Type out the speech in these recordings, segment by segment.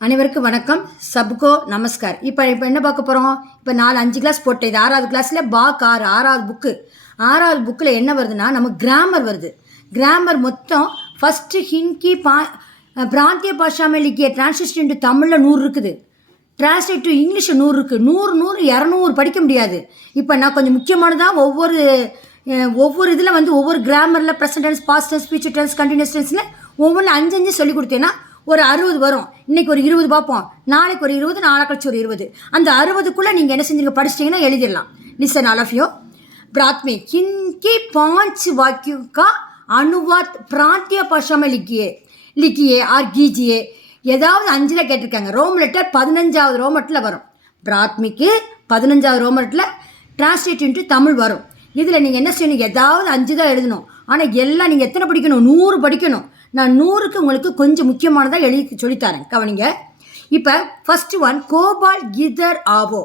அனைவருக்கும் வணக்கம். சப்கோ நமஸ்கார். இப்போ என்ன பார்க்க போகிறோம்? இப்போ 4-5 கிளாஸ் போட்டேன். இது 6வது கிளாஸில் பாக் 6வது புக்கு. 6வது புக்கில் என்ன வருதுன்னா, நமக்கு கிராமர் வருது. கிராமர் மொத்தம் ஃபஸ்ட்டு ஹிந்தி பிராந்திய பாஷா में लिखिए டிரான்ஸ்லேஷன் இன்டு தமிழில் 100 இருக்குது. டிரான்ஸ்லேட் டு இங்கிலீஷ் 100 இருக்குது. 100 படிக்க முடியாது. இப்போ நான் கொஞ்சம் முக்கியமானதாக ஒவ்வொரு இதில் ஒவ்வொரு கிராமரில் present tense, past tense, future tense, continuous டென்ஸில் ஒவ்வொன்று 5 சொல்லி கொடுத்தேன்னா ஒரு 60 வரும். இன்றைக்கி ஒரு 20 பார்ப்போம், நாளைக்கு ஒரு 20, நாளை கழிச்சு ஒரு 20. அந்த 60க்குள்ளே நீங்கள் என்ன செஞ்சீங்க படிச்சிட்டிங்கன்னா எழுதிடலாம். Listen all of you. प्रांत में किनके 5 वाक्यों का अनुवाद प्रांतीय भाषा में लिखिए और कीजिए. ஏதாவது 5ல் கேட்டிருக்காங்க. ரோம் லெட்டர் 15வது ரோமட்டில் வரும். பிராத்மிக்கு 15வது ரோமட்டில் டிரான்ஸ்லேட் இன்டு தமிழ் வரும். இதில் நீங்கள் என்ன செய்யணும்? ஏதாவது 5 தான் எழுதணும். ஆனால் எல்லாம் நீங்கள் எத்தனை படிக்கணும்? 100 படிக்கணும். நான் 100க்கு உங்களுக்கு கொஞ்சம் முக்கியமானதாக எழுதி சொல்லித்தரேன், கவனிங்க. இப்போ ஃபஸ்ட்டு ஒன், கோபால் கிதர் ஆவோ.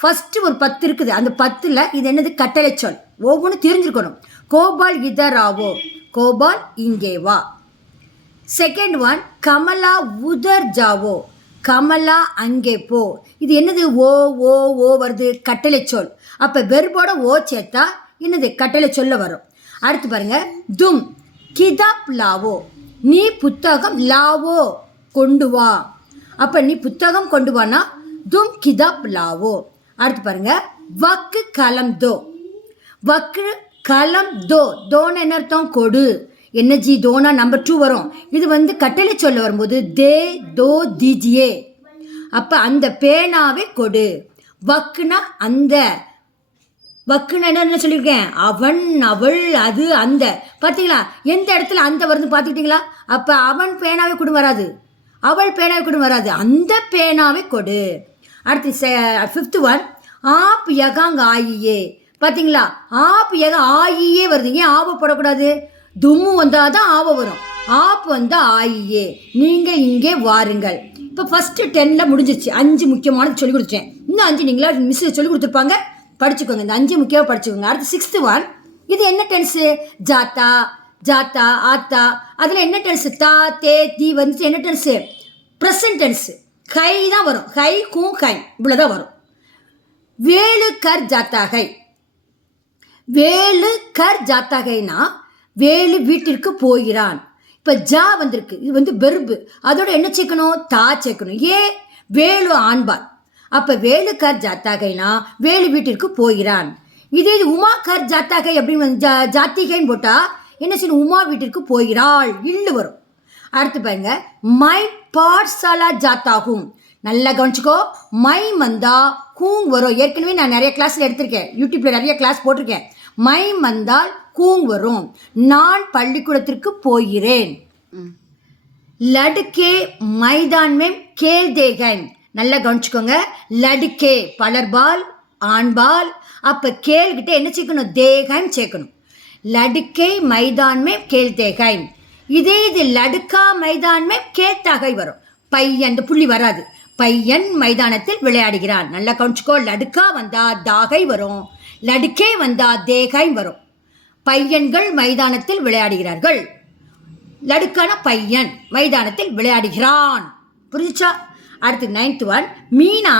ஃபஸ்ட்டு ஒரு 10 இருக்குது. அந்த 10ல் இது என்னது? கட்டளை சொல். ஒவ்வொன்றும் தெரிஞ்சுக்கணும். கோபால் கிதர் ஆவோ, கோபால் இங்கே வா. செகண்ட் ஒன், கமலா உதர் ஜாவோ, கமலா அங்கே போ. இது என்னது? ஓ வருது, கட்டளை சொல். அப்போ வெர்போட ஓ சேர்த்தா என்னது? கட்டளை சொல்ல வரும். அடுத்து பாருங்க, தும் கிதாப் லாவோ, நீ புத்தகம் லாவோ கொண்டு வா. அப்போ நீ புத்தகம் கொண்டு வானா தும் கிதாப் லாவோ. அடுத்து பாருங்க, வக்கு கலம் தோ, வக்கு கலம் தோ. தோன்னு என்ன அர்த்தம்? கொடு. என்ன ஜி தோனா நம்பர் 2 வரும். இது கட்டளை சொல்ல வரும்போது தே தோ தீஜியே. அப்போ அந்த பேனாவே கொடு. வக்குனா அந்த, வக்குன்னு என்ன சொல்லியிருக்கேன்? அவன், அவள், அது, அந்த. பார்த்தீங்களா எந்த இடத்துல அந்த வருது பார்த்துக்கிட்டீங்களா? அப்போ அவன் பேனாவே கொடு வராது, அவள் பேனாவே கொடு வராது, அந்த பேனாவே கொடு. அடுத்து 5th ஒன், ஆப் யகாங் ஆயியே. பார்த்தீங்களா? ஆப் யக ஆயியே வருது. ஏன் ஆவ போடக்கூடாது? தும்மு வந்தால் தான் ஆவ வரும். ஆப் வந்தால் ஆயியே, நீங்கள் இங்கே வாருங்கள். இப்போ ஃபஸ்ட்டு 10ல் முடிஞ்சிச்சு. 5 முக்கியமானது சொல்லி கொடுத்துட்டேன். இன்னும் 5 நீங்களா மிஸ் சொல்லி கொடுத்துருப்பாங்க, படிச்சுக்கோங்க. இந்த 5 முக்கியமாக படிச்சுக்கோங்க. அடுத்து 6th ஒன், இது என்ன டென்ஸு? ஜாத்தா, ஜாத்தா, ஆத்தா. அதில் என்ன டென்ஸு? தா, தே, தி வந்துச்சு. என்ன டென்ஸு? Present tens. கை தான் வரும். கை, கூ, கை இவ்வளோதான் வரும். வேலு கர் ஜாத்தாகை, வேலு கர் ஜாத்தாகைனா வேலு வீட்டிற்கு போகிறான். இப்போ ஜா வந்திருக்கு. இது வெர்பு. அதோட என்ன சேர்க்கணும்? தா சேர்க்கணும். ஏன்? வேலு ஆண்பால். அப்போ வேலு கர் ஜாத்தாகைனா வேலு வீட்டிற்கு போகிறான். இதே இது உமா கர் ஜாத்தாகை அப்படின்னு ஜாத்திகைன்னு போட்டால் என்ன செய்யணும்? உமா வீட்டிற்கு போகிறாள், இல்லு வரும். அடுத்து பாருங்க, மை பாட்சாலா ஜாத்தாகும். நல்லா கவனிச்சுக்கோ. மை மந்தா கூங் வரும். ஏற்கனவே நான் நிறைய கிளாஸில் எடுத்திருக்கேன், யூடியூப்பில் நிறைய கிளாஸ் போட்டிருக்கேன். மை மந்தால் கூங் வரும். நான் பள்ளிக்கூடத்திற்கு போகிறேன். லடுக்கே மைதான் மேம் கேல் தேகன். நல்லா கவனிச்சுக்கோங்க. லடுக்கே பலர்பால், ஆண்பால். அப்போ கேள்கிட்ட என்ன சேர்க்கணும்? தேகன் சேர்க்கணும். லடுக்கே மைதான் மேம் கேல் தேகன். இதே இது லடுக்கா மைதான் மேம் கேத்தாகை வரும். பையன், அந்த புள்ளி வராது. பையன் மைதானத்தில் விளையாடுகிறான். நல்லா கவனிச்சுக்கோ. லடுக்கா வந்தா தாகை வரும், லடுக்கே வந்தா தேகை வரும். பையன்கள் மைதானத்தில் விளையாடுகிறார்கள். லடுக்கான பையன் மைதானத்தில் விளையாடுகிறான். புரிஞ்சுச்சா? அடுத்து 9th ஒன், மீனா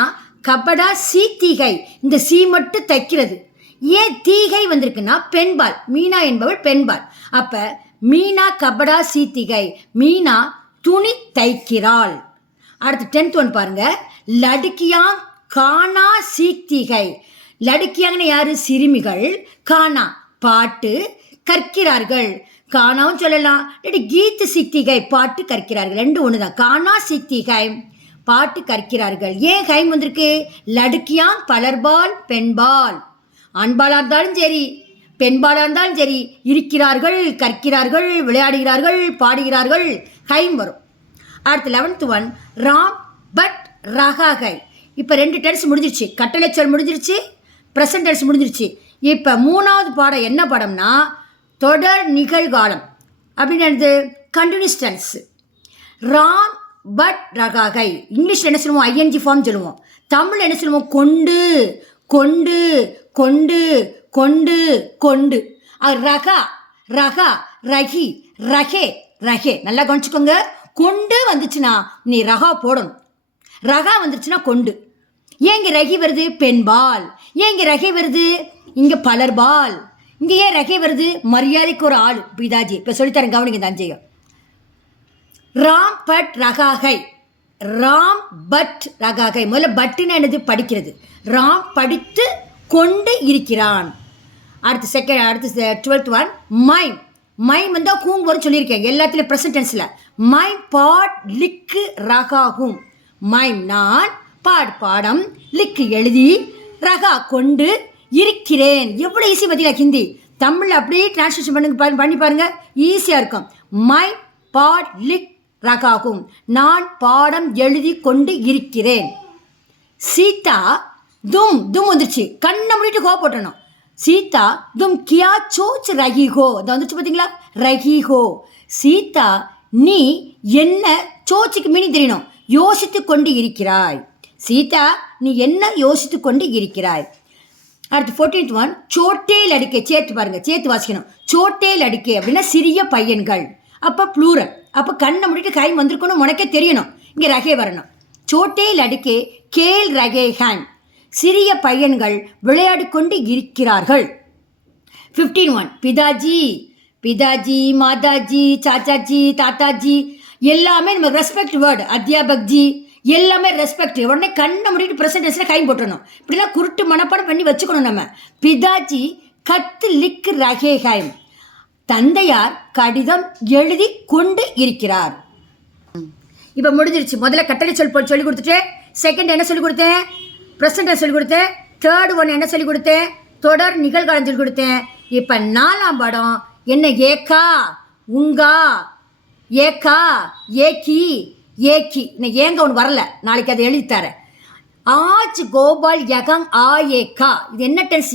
கபடா சி தீகை. இந்த சி மட்டும் தைக்கிறது. ஏன் தீகை வந்திருக்குன்னா பெண்பால். மீனா என்பவள் பெண்பால். அப்போ மீனா கபடா சி தீகை, மீனா துணி தைக்கிறாள். அடுத்து 10th ஒன் பாருங்க, லடுக்கியா கானா சீக்திகை. லடுக்கியாங்கன்னு யாரு? சிறுமிகள். கானா பாட்டு கற்கிறார்கள். கானாவும் சொல்லலாம். கீத்து சிக்திகை பாட்டு கற்கிறார்கள். 2 ஒன்று தான். கானா சிக்திகை பாட்டு கற்கிறார்கள். ஏன் கைம் வந்திருக்கு? லடுக்கியாங் பலர்பால் பெண்பால். ஆண்பாலாக இருந்தாலும் சரி, பெண்பாலாக இருந்தாலும் சரி, இருக்கிறார்கள், கற்கிறார்கள், விளையாடுகிறார்கள், பாடுகிறார்கள், கைம் வரும். அடுத்து 11th ஒன், ராம் பட் ரகாகை. இப்போ 2 டென்ஸ் முடிஞ்சிருச்சு. கட்டளை சொல் முடிஞ்சிருச்சு, ப்ரெசன்ட் டென்ஸ் முடிஞ்சிருச்சு. இப்போ 3வது பாடம் என்ன பாடம்னா தொடர் நிகழ்காலம். அப்படின்னு என்னது? Continuous tense. ராம் பட் ரகாகை. இங்கிலீஷில் என்ன சொல்லுவோம்? ஐஎன்ஜி ஃபார்ம் சொல்லுவோம். தமிழ் என்ன சொல்லுவோம்? கொண்டு, கொண்டு, கொண்டு, கொண்டு, கொண்டு. ரகா, ரகா, ரகி, ரகே, ரகே. நல்லா கவனிச்சுக்கோங்க. கொண்டு வந்துச்சுன்னா நீ ரகா போடணும். ரகா வந்துருச்சுன்னா கொண்டு. ஏன் இங்கே ரகி வருது? பெண்பால். ஏன் இங்கே ரகை வருது? இங்கே பலர்பால். இங்கே ஏன் ரகை வருது? மரியாதைக்கு ஒரு ஆள் பிதாஜி. இப்போ சொல்லித்தரேன், கவனிங்க தஞ்சையம். ராம் பட் ரகாகை. ராம் பட் ரகாகை. முதல்ல பட்டுன்னு என்னது? படிக்கிறது. ராம் படித்து கொண்டு இருக்கிறான். அடுத்து 12th ஒன் மைம். மைம் வந்தால் கூங் வரும் சொல்லியிருக்கேன் எல்லாத்துலேயும் ப்ரெசன்ட் டென்ஸில். மைம் பாட் லிக்கு ரகாகும். மைம் நான், பாட் பாடம், லிக்கு எழுதி, ரகா கொண்டு இருக்கிறேன். எவ்வளோ ஈஸி பார்த்தீங்களா ஹிந்தி. தமிழில் அப்படியே டிரான்ஸ்லேஷன் பண்ணி பாருங்க, ஈஸியாக இருக்கும். மைம் பாட் லிக் ரகாகும். நான் பாடம் எழுதி கொண்டு இருக்கிறேன். சீதா தும். தும் வந்துருச்சு, கண்ணை முடிட்டு கோ போட்டணும். சீதா தும் கியா சோச் ரஹிஹோ. அதை வந்துச்சு பார்த்தீங்களா, ரஹிஹோ. சீதா நீ என்ன, சோச்சுக்கு மீனிங் தெரியணும், யோசித்து கொண்டு இருக்கிறாய். சீதா நீ என்ன யோசித்து கொண்டு இருக்கிறாய். அடுத்து 14th ஒன் சோட்டே லடிக்கை. சேர்த்து பாருங்க, சேர்த்து வாசிக்கணும். சோட்டே லடிக்கை அப்படின்னா சிறிய பையன்கள். அப்போ ப்ளூரல். அப்போ கண்ணை முடிட்டு கை வந்திருக்கணும், உனக்கே தெரியணும். இங்கே ரகே வரணும். சோட்டே லடிக்கே கேல் ரகே ஹேன். சிறிய பையன்கள் விளையாடி கொண்டு இருக்கிறார்கள். 15 ஒன் பிதாஜி. பிதாஜி, மாதாஜி, சாச்சாஜி, தாத்தாஜி எல்லாமே நம்ம ரெஸ்பெக்ட் வேர்டு. அத்தியாபக்ஜி எல்லாமே ரெஸ்பெக்ட். உடனே கண்ணை முடிட்டு ப்ரெசன்டென்ஸில் கை போட்டணும். இப்படிலாம் குருட்டு மனப்பாடம் பண்ணி வச்சுக்கணும் நம்ம. பிதாஜி கத்து லிக் ரகே ஹைம். தந்தையார் கடிதம் எழுதி கொண்டு இருக்கிறார். இப்போ முடிஞ்சிருச்சு. முதல்ல கட்டளை சொல்லி கொடுத்துட்டு, செகண்ட் என்ன சொல்லி கொடுத்தேன்? ப்ரெசன்ட் சொல்லி கொடுத்தேன். தேர்ட் ஒன் என்ன சொல்லி கொடுத்தேன்? தொடர் நிகழ்காலம் சொல்லி கொடுத்தேன். இப்போ 4ஆம் பாடம் என்ன? ஏக்கா, உங்கா, ஏக்கா, ஏக்கி, ஏக்கி. இன்னும் ஏங்க ஒன்று வரல, நாளைக்கு அதை எழுதித்தரேன். ஆஜ் கோபால் யகங் ஆ ஏக்கா. இது என்ன டென்ஸ்?